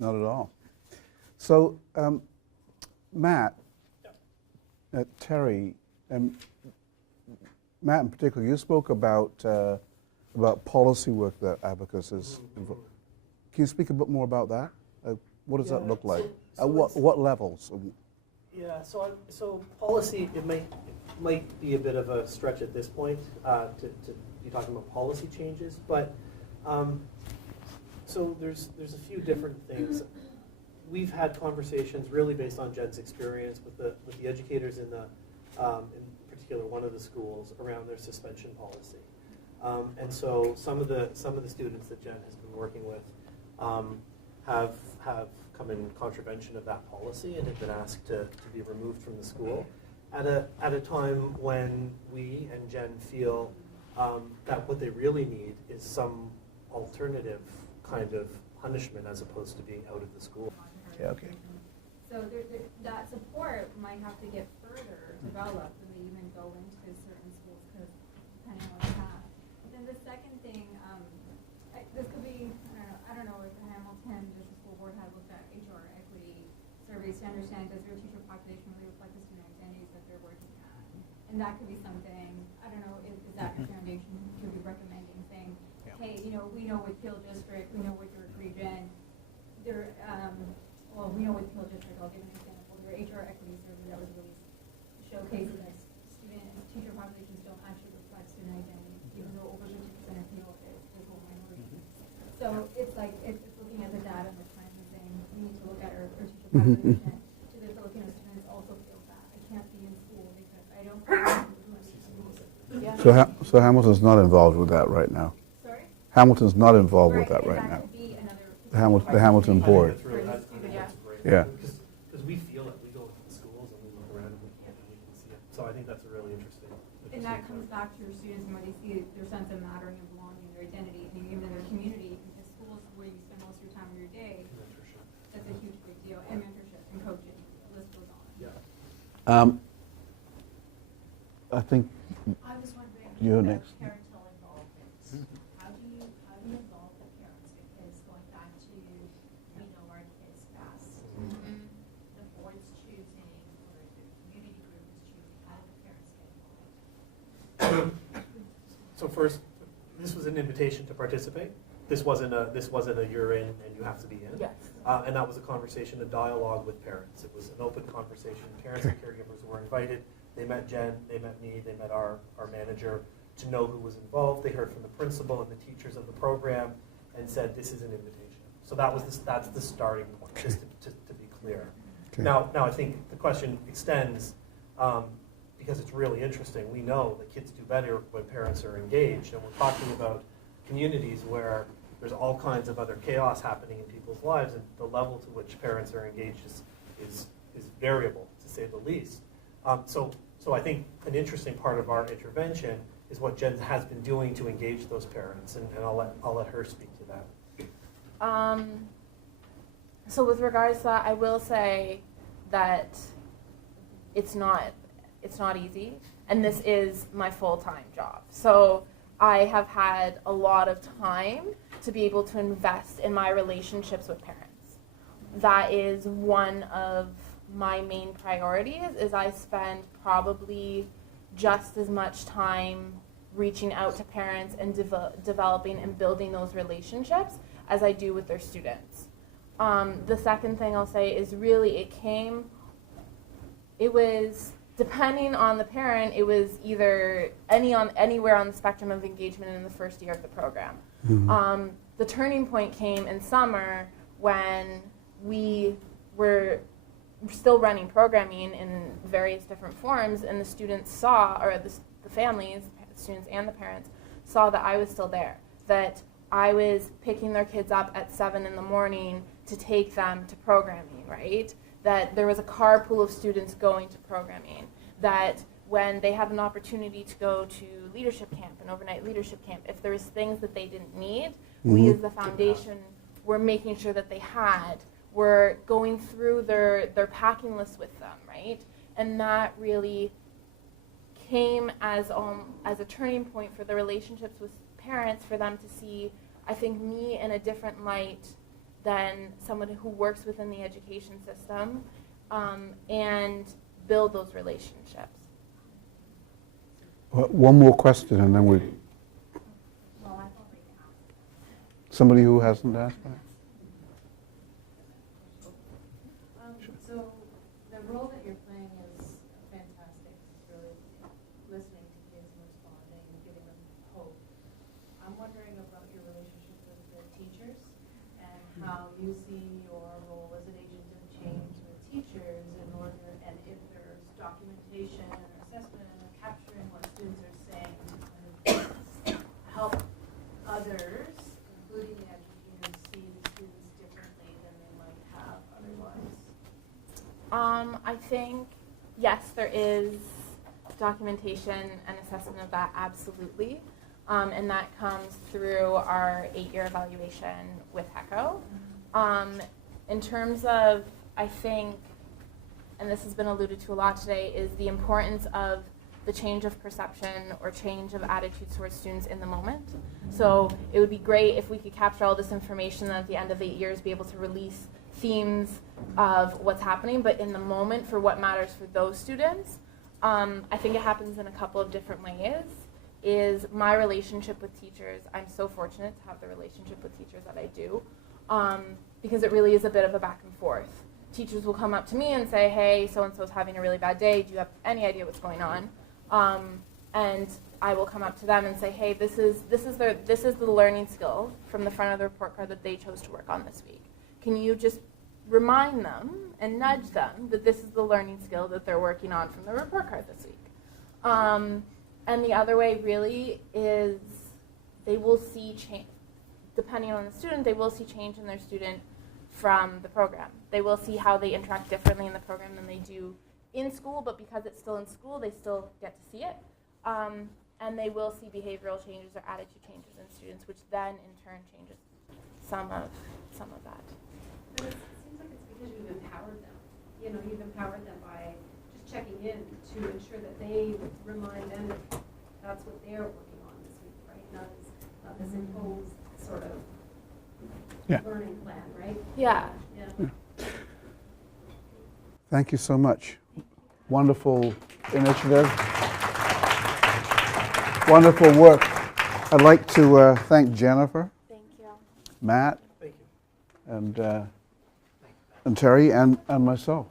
Not at all. So, Matt, Terry, Matt in particular, you spoke about policy work that Abacus is involved. Can you speak a bit more about that? What does that look like? At what levels? Yeah, so policy, it might be a bit of a stretch at this point to be talking about policy changes, but so there's a few different things. We've had conversations really based on Jen's experience with the educators in particular one of the schools around their suspension policy, and so some of the students that Jen has been working with have come in contravention of that policy and have been asked to be removed from the school at a time when we and Jen feel that what they really need is some alternative kind of punishment as opposed to being out of the school. Yeah, okay. So that support might have to get further developed and they even go into certain schools because depending on what they have. Then the second thing, this could be, I don't know if Hamilton, does the school board have looked at HR equity surveys to understand does their teacher population really reflect the student identities that they're working at? And that could be something, I don't know, is that a foundation could be recommending saying, hey, we know with Peel District, we know with York Region, there, we know with Peel District, I'll give an example, their HR equity survey that was released showcases that teacher populations don't actually reflect student identities, even though over 50% of Peel is visual minorities. So it's like, it's looking at the data and the trends and saying, we need to look at our teacher population to the Filipino students also feel that I can't be in school because I don't yeah. So Hamilton's not involved with that right now? Sorry? Hamilton's not involved with that right now. The Hamilton board. Yeah. Because we feel it. We go to the schools and we look around and we can see it. So I think that's a really interesting. And that comes back to your students and where they see their sense of mattering and belonging, their identity, and even in their community. Because school is where you spend most of your time of your day. Mentorship. That's a huge big deal. And mentorship and coaching. The list goes on. Yeah. I think I was wondering you're about next. parental involvement. How do you involve the parents? Because going back to we know our kids best. The board's choosing or the community group is choosing. How do the parents get involved? So first, this was an invitation to participate. This wasn't a you're in and you have to be in. Yes. And that was a conversation, a dialogue with parents. It was an open conversation. Parents and caregivers were invited. They met Jen, they met me, they met our manager to know who was involved. They heard from the principal and the teachers of the program and said this is an invitation. So that's the starting point, just to be clear. Okay. Now I think the question extends because it's really interesting. We know that kids do better when parents are engaged, and we're talking about communities where there's all kinds of other chaos happening in people's lives, and the level to which parents are engaged is variable, to say the least. So I think an interesting part of our intervention is what Jen has been doing to engage those parents, and I'll let her speak to that. So with regards to that, I will say that it's not easy, and this is my full-time job. So I have had a lot of time to be able to invest in my relationships with parents. That is one of my main priorities. Is I spend probably just as much time reaching out to parents and developing and building those relationships as I do with their students. The second thing I'll say is really it was depending on the parent, it was either anywhere on the spectrum of engagement in the first year of the program. Mm-hmm. The turning point came in summer when we were still running programming in various different forms, and the students saw, or the families, the students and the parents, saw that I was still there, that I was picking their kids up at 7 in the morning to take them to programming, right? That there was a carpool of students going to programming, that when they had an opportunity to go to leadership camp, an overnight leadership camp, if there was things that they didn't need, we as the foundation were making sure that they had. We're going through their packing list with them, right? And that really came as a turning point for the relationships with parents, for them to see, I think, me in a different light than someone who works within the education system, and build those relationships. One more question, and then we. Well, I've already asked. Somebody who hasn't asked that? So the role that you're playing is fantastic. It's really listening to kids and responding and giving them hope. I'm wondering about your relationship with the teachers and how you see your role as an agent of change with teachers in order, and if there's documentation or assessment or capturing what students are saying to kind of help others, including the educators, see the students differently than they might have otherwise. I think, yes, there is documentation and assessment of that, absolutely. And that comes through our 8-year evaluation with HECO. In terms of, I think, and this has been alluded to a lot today, is the importance of the change of perception or change of attitudes towards students in the moment. So it would be great if we could capture all this information and at the end of 8 years be able to release themes of what's happening, but in the moment for what matters for those students. I think it happens in a couple of different ways. Is my relationship with teachers, I'm so fortunate to have the relationship with teachers that I do, because it really is a bit of a back and forth. Teachers will come up to me and say, hey, so-and-so's having a really bad day, do you have any idea what's going on? And I will come up to them and say, hey, this is the learning skill from the front of the report card that they chose to work on this week. Can you just remind them and nudge them that this is the learning skill that they're working on from the report card this week? And the other way really is they will see change, depending on the student, they will see change in their student from the program. They will see how they interact differently in the program than they do in school, but because it's still in school, they still get to see it. And they will see behavioral changes or attitude changes in students, which then in turn changes some of that. But it seems like it's because you've empowered them. You know, you've empowered them by just checking in to ensure that they remind them that that's what they're working on this week, right? Not this imposed sort of learning plan, right? Yeah. Thank you so much. Wonderful initiative. Wonderful work. I'd like to thank Jennifer, Thank you. Matt, Thank you. and Terry, and myself.